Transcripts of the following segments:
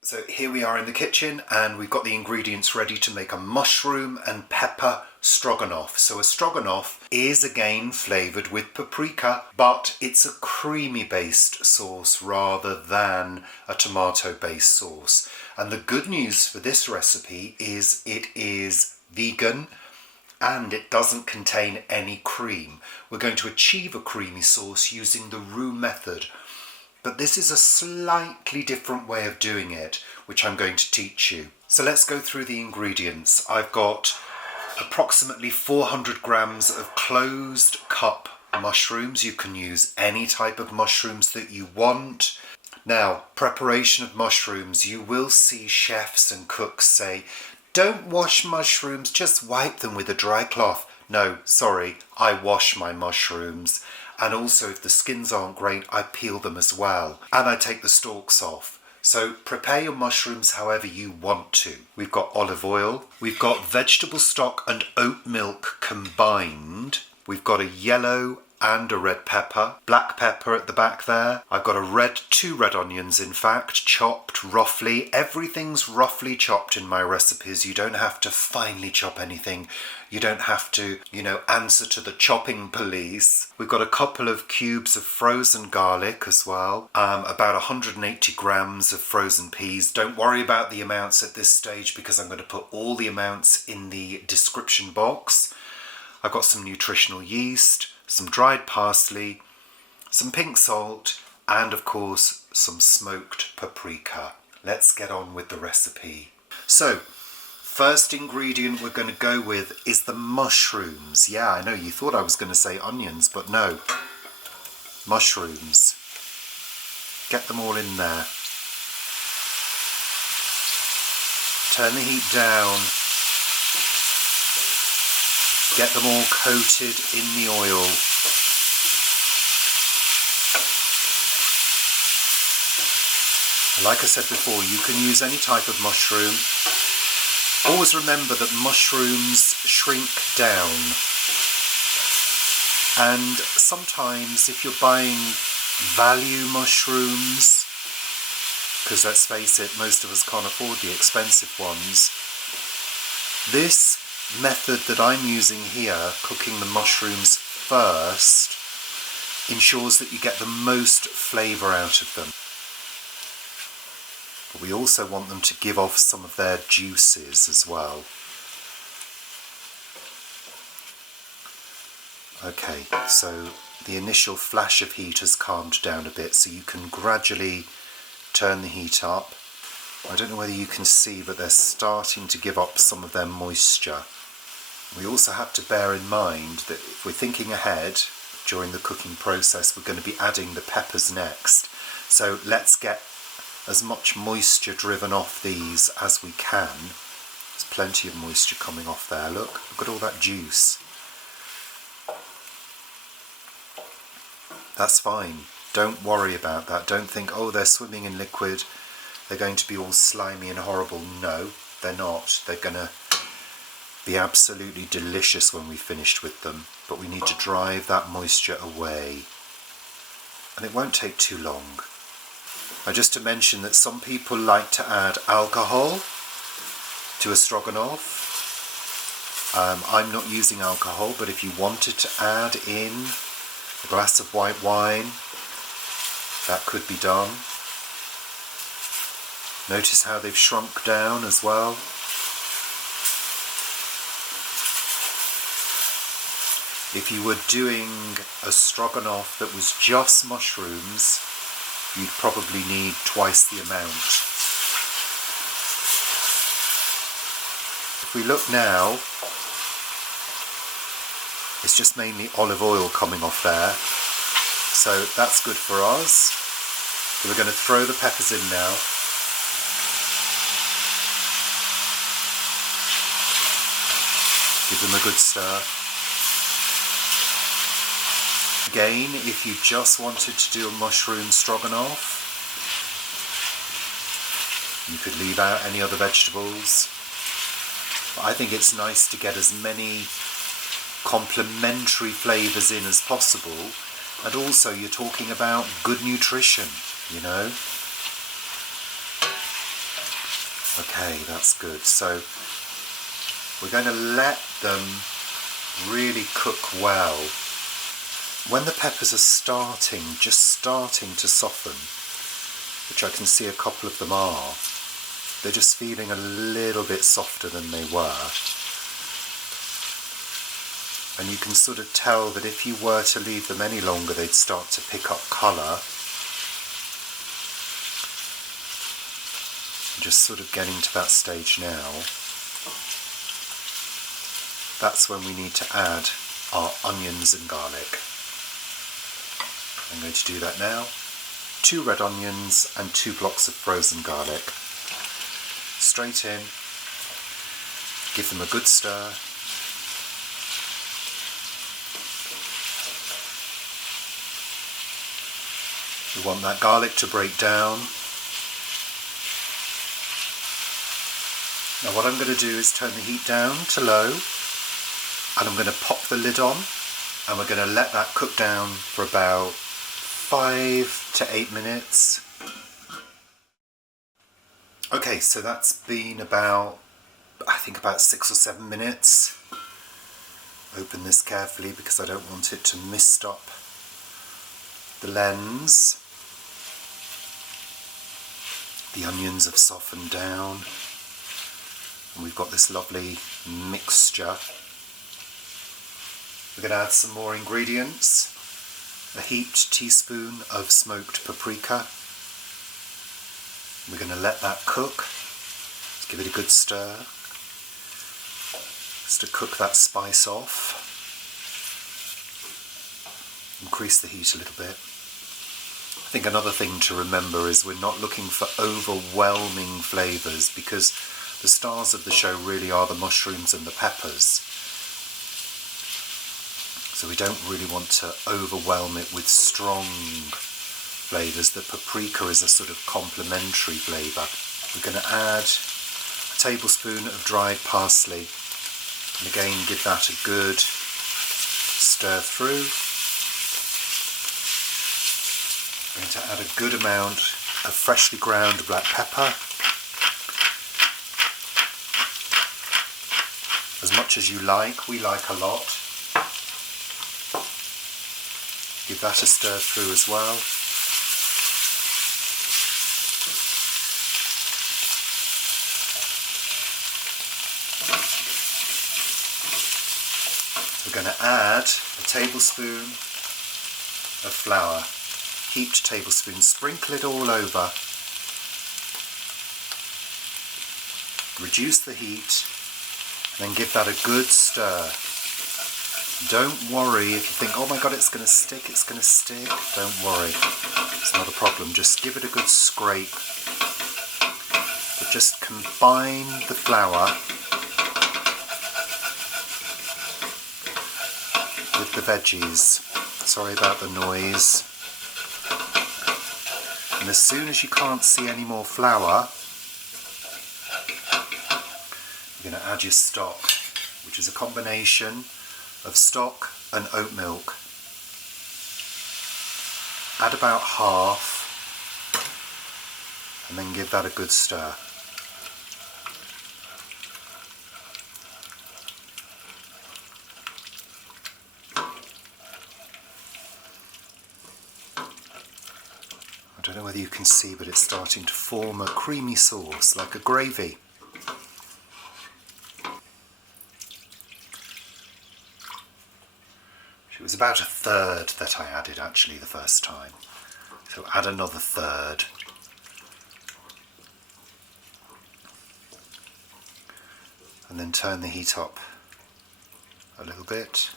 So here we are in the kitchen and we've got the ingredients ready to make a mushroom and pepper stroganoff. So a stroganoff is again flavoured with paprika, but it's a creamy based sauce rather than a tomato based sauce. And the good news for this recipe is it is vegan and it doesn't contain any cream. We're going to achieve a creamy sauce using the Roux method. But this is a slightly different way of doing it, which I'm going to teach you. So let's go through the ingredients. I've got approximately 400 grams of closed cup mushrooms. You can use any type of mushrooms that you want. Now, preparation of mushrooms, you will see chefs and cooks say, don't wash mushrooms, just wipe them with a dry cloth. No, sorry, I wash my mushrooms. And also if the skins aren't great, I peel them as well. And I take the stalks off. So prepare your mushrooms however you want to. We've got olive oil. We've got vegetable stock and oat milk combined. We've got a yellow and a red pepper. Black pepper at the back there. I've got two red onions in fact, chopped roughly. Everything's roughly chopped in my recipes. You don't have to finely chop anything. You don't have to, answer to the chopping police. We've got a couple of cubes of frozen garlic as well. About 180 grams of frozen peas. Don't worry about the amounts at this stage because I'm going to put all the amounts in the description box. I've got some nutritional yeast, some dried parsley, some pink salt, and of course some smoked paprika. Let's get on with the recipe. So, first ingredient we're going to go with is the mushrooms. Yeah, I know you thought I was going to say onions, but no. Mushrooms. Get them all in there. Turn the heat down. Get them all coated in the oil. And like I said before, you can use any type of mushroom. Always remember that mushrooms shrink down. And sometimes if you're buying value mushrooms, because let's face it, most of us can't afford the expensive ones, this method that I'm using here, cooking the mushrooms first, ensures that you get the most flavour out of them. But we also want them to give off some of their juices as well. Okay, so the initial flash of heat has calmed down a bit, so you can gradually turn the heat up. I don't know whether you can see, but they're starting to give up some of their moisture. We also have to bear in mind that if we're thinking ahead during the cooking process, we're going to be adding the peppers next. So let's get as much moisture driven off these as we can. There's plenty of moisture coming off there. Look at all that juice. That's fine. Don't worry about that. Don't think, oh, they're swimming in liquid, they're going to be all slimy and horrible. No, they're not. They're going to be absolutely delicious when we've finished with them, but we need to drive that moisture away. And it won't take too long. Now, just to mention that some people like to add alcohol to a stroganoff. I'm not using alcohol, but if you wanted to add in a glass of white wine, that could be done. Notice how they've shrunk down as well. If you were doing a stroganoff that was just mushrooms, you'd probably need twice the amount. If we look now, it's just mainly olive oil coming off there, so that's good for us. So we're going to throw the peppers in now. Give them a good stir. Again, if you just wanted to do a mushroom stroganoff, you could leave out any other vegetables. But I think it's nice to get as many complementary flavours in as possible, and also you're talking about good nutrition, you know. Okay, that's good. So we're going to let them really cook well. When the peppers are just starting to soften, which I can see a couple of them are, they're just feeling a little bit softer than they were. And you can sort of tell that if you were to leave them any longer, they'd start to pick up colour. Just sort of getting to that stage now. That's when we need to add our onions and garlic. I'm going to do that now. 2 red onions and 2 blocks of frozen garlic. Straight in. Give them a good stir. We want that garlic to break down. Now what I'm going to do is turn the heat down to low, and I'm going to pop the lid on, and we're going to let that cook down for about 5 to 8 minutes. Okay, so that's been about, I think about 6 or 7 minutes. Open this carefully because I don't want it to mist up the lens. The onions have softened down. And we've got this lovely mixture. We're going to add some more ingredients. A heaped teaspoon of smoked paprika. We're going to let that cook. Let's give it a good stir. Just to cook that spice off. Increase the heat a little bit. I think another thing to remember is we're not looking for overwhelming flavours, because the stars of the show really are the mushrooms and the peppers. So we don't really want to overwhelm it with strong flavours. The paprika is a sort of complementary flavour. We're going to add a tablespoon of dried parsley. And again, give that a good stir through. We're going to add a good amount of freshly ground black pepper. As much as you like, we like a lot. Give that a stir through as well. We're going to add a tablespoon of flour, heaped tablespoon. Sprinkle it all over. Reduce the heat. Then give that a good stir. Don't worry if you think, oh my god, it's going to stick. Don't worry. It's not a problem. Just give it a good scrape. But just combine the flour with the veggies. Sorry about the noise. And as soon as you can't see any more flour, you're going to add your stock, which is a combination of stock and oat milk. Add about half, and then give that a good stir. I don't know whether you can see, but it's starting to form a creamy sauce, like a gravy. It was about a third that I added actually the first time. So add another third. And then turn the heat up a little bit.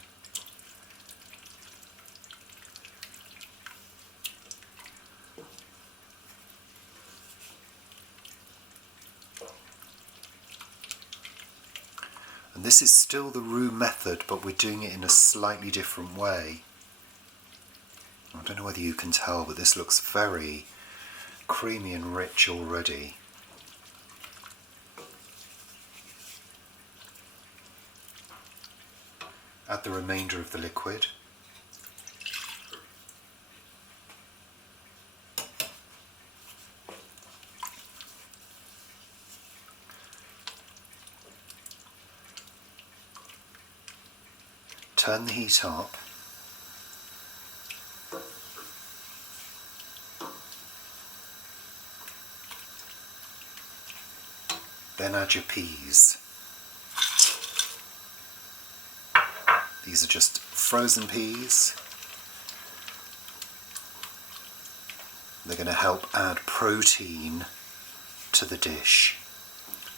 And this is still the Roux method, but we're doing it in a slightly different way. I don't know whether you can tell, but this looks very creamy and rich already. Add the remainder of the liquid. turn the heat up. Then add your peas. These are just frozen peas. They're going to help add protein to the dish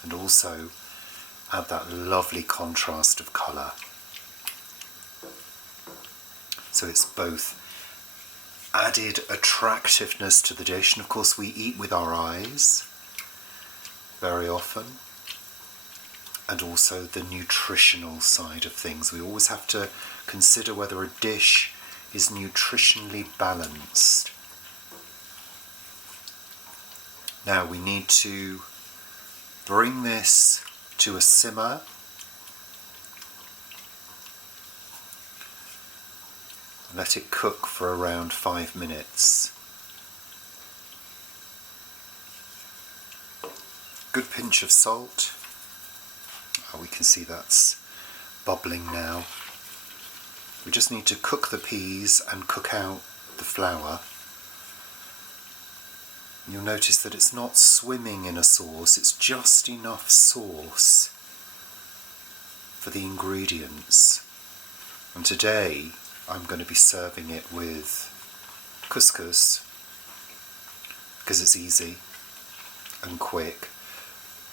and also add that lovely contrast of colour. So it's both added attractiveness to the dish, and of course we eat with our eyes very often, and also the nutritional side of things. We always have to consider whether a dish is nutritionally balanced. Now we need to bring this to a simmer. Let it cook for around 5 minutes. Good pinch of salt. Oh, we can see that's bubbling now. We just need to cook the peas and cook out the flour. You'll notice that it's not swimming in a sauce, it's just enough sauce for the ingredients. And today I'm going to be serving it with couscous because it's easy and quick,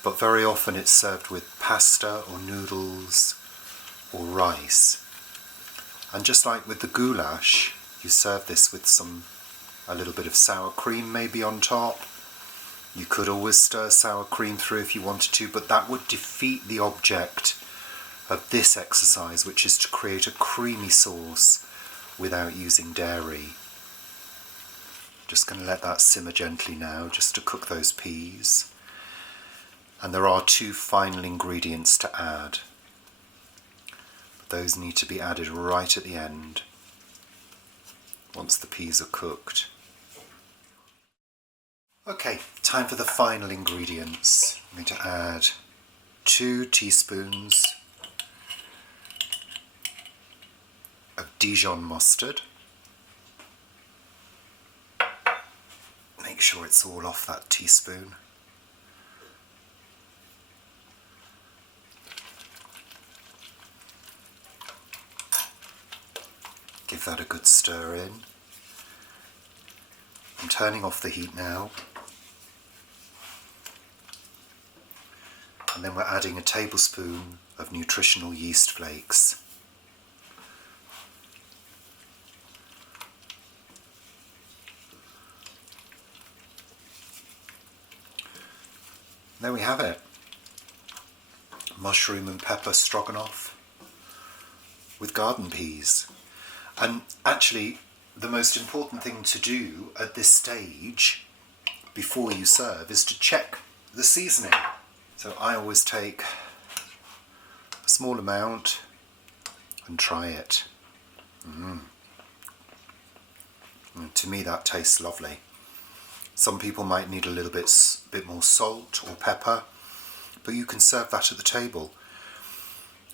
but very often it's served with pasta or noodles or rice. And just like with the goulash, you serve this with a little bit of sour cream maybe on top. You could always stir sour cream through if you wanted to, but that would defeat the object of this exercise, which is to create a creamy sauce without using dairy. Just going to let that simmer gently now, just to cook those peas. And there are 2 final ingredients to add. Those need to be added right at the end, once the peas are cooked. Okay, time for the final ingredients. I'm going to add 2 teaspoons of Dijon mustard. Make sure it's all off that teaspoon. Give that a good stir in. I'm turning off the heat now. And then we're adding a tablespoon of nutritional yeast flakes. There we have it. Mushroom and pepper stroganoff with garden peas. And actually, the most important thing to do at this stage before you serve is to check the seasoning. So I always take a small amount and try it. And to me that tastes lovely. Some people might need a little bit more salt or pepper, but you can serve that at the table.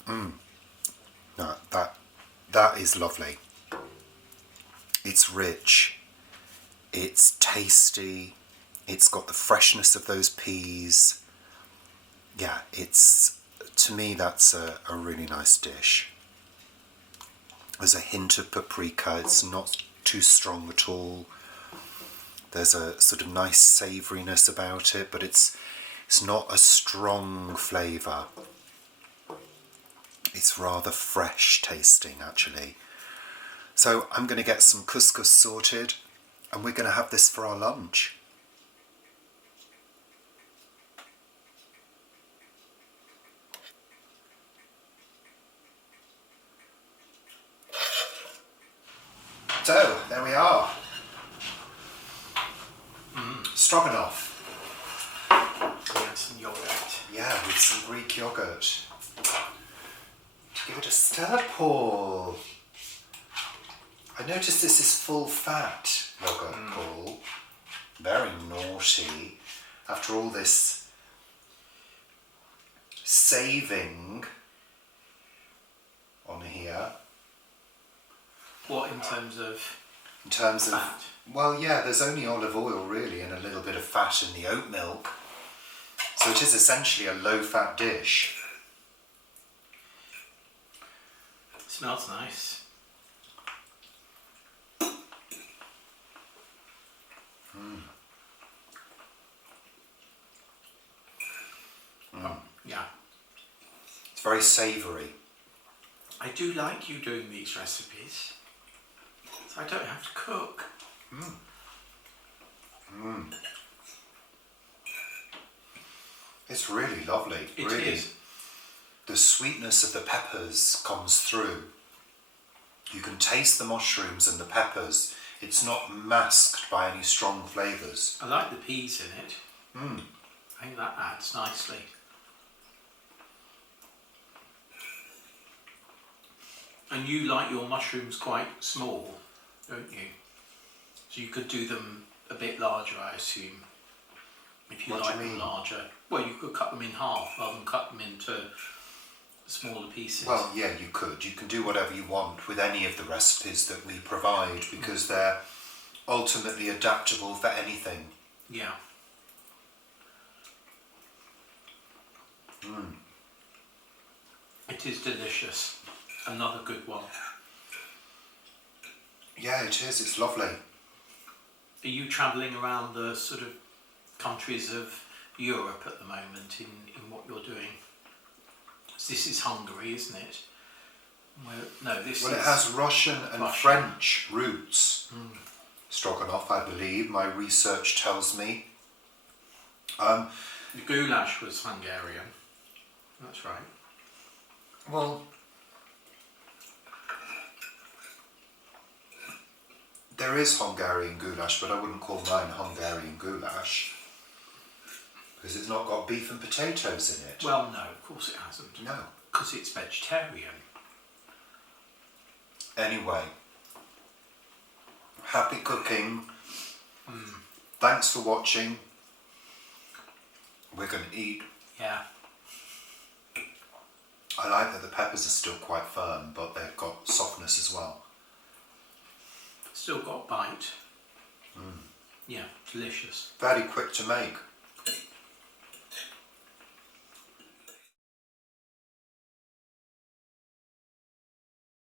No, that is lovely. It's rich, it's tasty, it's got the freshness of those peas. Yeah, to me that's a really nice dish. There's a hint of paprika, it's not too strong at all. There's a sort of nice savouriness about it, but it's not a strong flavour. It's rather fresh tasting actually. So I'm going to get some couscous sorted and we're going to have this for our lunch. So, there we are. Stroganoff. And some yogurt. Yeah, with some Greek yogurt. Give it a stir, Paul. I noticed this is full fat yogurt, Paul. Very naughty. After all this saving on here. What in terms of In terms of, fat? well, yeah, there's only olive oil really and a little bit of fat in the oat milk. So it is essentially a low-fat dish. Smells nice. Yeah. It's very savoury. I do like you doing these recipes, so I don't have to cook. It's really lovely. It really. is. The sweetness of the peppers comes through. You can taste the mushrooms and the peppers. It's not masked by any strong flavours. I like the peas in it. I think that adds nicely. And you like your mushrooms quite small, don't you? So you could do them a bit larger, I assume. If you What do like you them mean? larger. Well, you could cut them in half rather than cut them into smaller pieces. Well, yeah, you could. You can do whatever you want with any of the recipes that we provide because they're ultimately adaptable for anything. Yeah. It is delicious. Another good one. Yeah, it is. It's lovely. Are you travelling around the sort of countries of Europe at the moment in what you're doing? This is Hungary, isn't it? No, this Well, is... it has Russian and Russian. French roots. Stroganoff, I believe. My research tells me. The goulash was Hungarian. That's right. Well, there is Hungarian goulash, but I wouldn't call mine Hungarian goulash because it's not got beef and potatoes in it. Well, no, of course it hasn't. No. Because it's vegetarian. Anyway, happy cooking. Thanks for watching. We're going to eat. Yeah. I like that the peppers are still quite firm, but they've got softness as well. Still got bite. Yeah, delicious. Very quick to make.